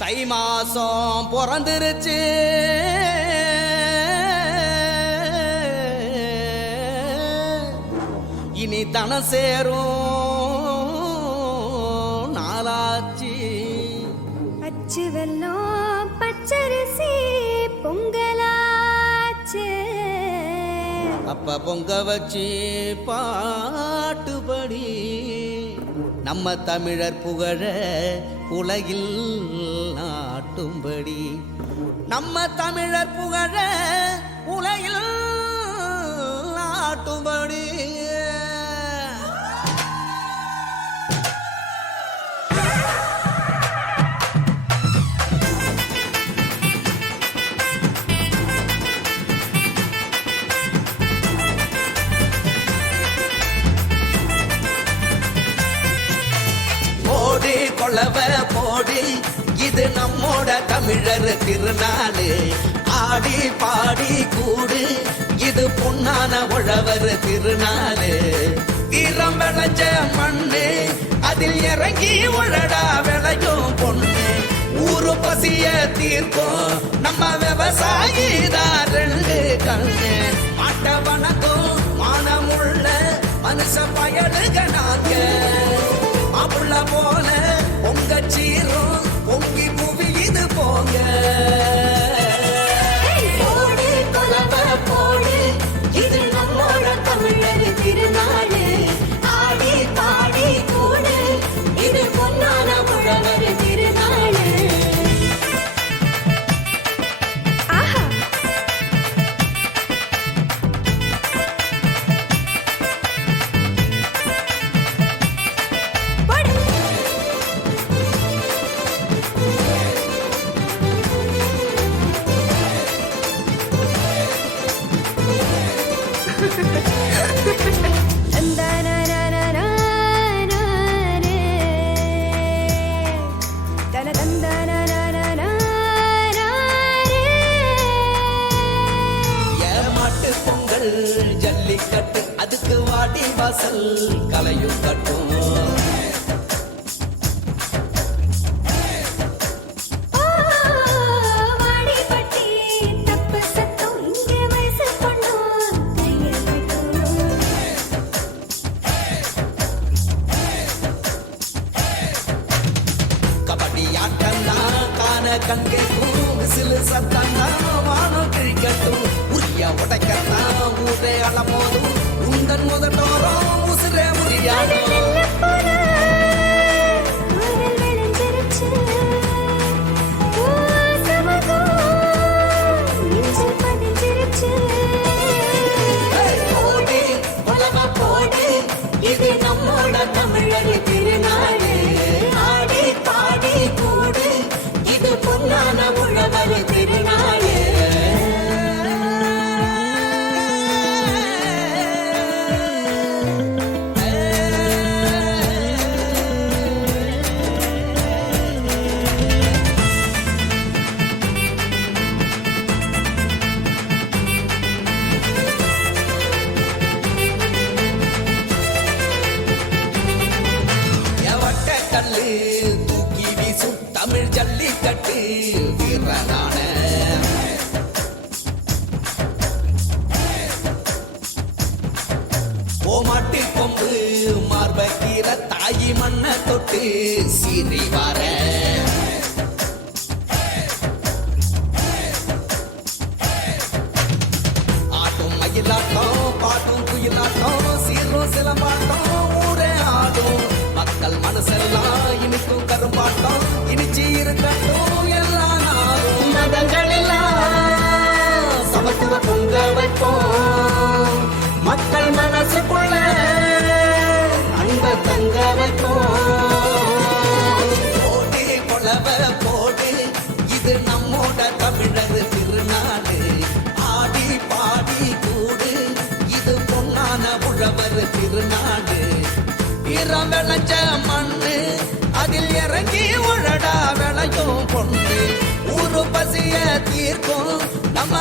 தை மாசம் பிறந்துருச்சு, இனி தன சேரும் நாளாச்சு. அச்சு வெல்லம் பச்சரிசி பொங்கலாச்சு, அப்ப பொங்க வச்சு பாட்டுபடி நம்ம தமிழர் புகழ உலகில் நாட்டும்படி, நம்ம தமிழர் புகழ உலகில் நாட்டும்படி. கொளவ போடு, இது நம்மோட தமிழர் திருநாளு. ஆடி பாடி கூடு, இது பொன்னான உழவர் திருநாளு. வீரம் விளைஞ்ச மண்ணு, அதில் இறங்கி உழடா விளையும் பொண்ணு. ஊரு பசிய தீர்க்கும் நம்ம விவசாயி தான் ரெண்டு கண்ணு. மாட்ட வணக்கம் மானமுள்ள மனுஷ பயலுக நாங்க. மாப்புள்ள போல பொங்க சீரும் பொங்கி புவி இது போங்க. போடு கொலவ போடு, இது நம்மோட தமிழர் திருநாடு. ஆடி பாடி கூடு, இது பொன்னான உழவர் திருநாடு. ஆஹா ஜல்லிக்கட்டு அதுக்கு வாடி வாசல் கலையும் கட்டும். கபடி ஆட்டம்தான் காண கங்கேக்கும், விசிலு சத்தம்தான் வானம் கிழிக்கட்டும். உரிய உடைக்கத்தான் ஊரே அளமோதும், உந்தன் முதட்டோரம் உசுரே முடியாடும். இது நம்மோட தமிழர் திருநாடு. ஆடி பாடி கூடு, இது பொன்னான உழவர் திருநாடு. கல்லு தூக்கி வீசும் தமிழ் ஜல்லிக்கட்டு வீரனான. ஓமாட்டி கொம்பு மார்பக்கீர தாயி மண்ண தொட்டு சீறி வார. ஆட்டும் மயிலாட்டம் பாட்டும் குயிலாட்டம் சீரும் சிலம்பாட்டம் ஊரே ஆடும். மக்கள் மனசெல்லாம் இனிக்கும் கரும்பாட்டம் இனிச்சு இருக்கட்டும் எல்லா நாளும். மதங்கள் எல்லாம் சமத்துவ பொங்க வைப்போம், மக்கள் மனசுக்குள்ள அன்ப தங்க வைப்போம். போடு கொளவ போடு, இது நம்மோட தமிழர் திருநாடு. ஆடி பாடி கூடு, இது பொன்னான உழவர் திருநாடு. வீரம் விளைஞ்ச மண்ணு, அதில் இறங்கி உழடா விளையும் பொண்ணு. ஊரு பசிய தீர்க்கும் நம்ம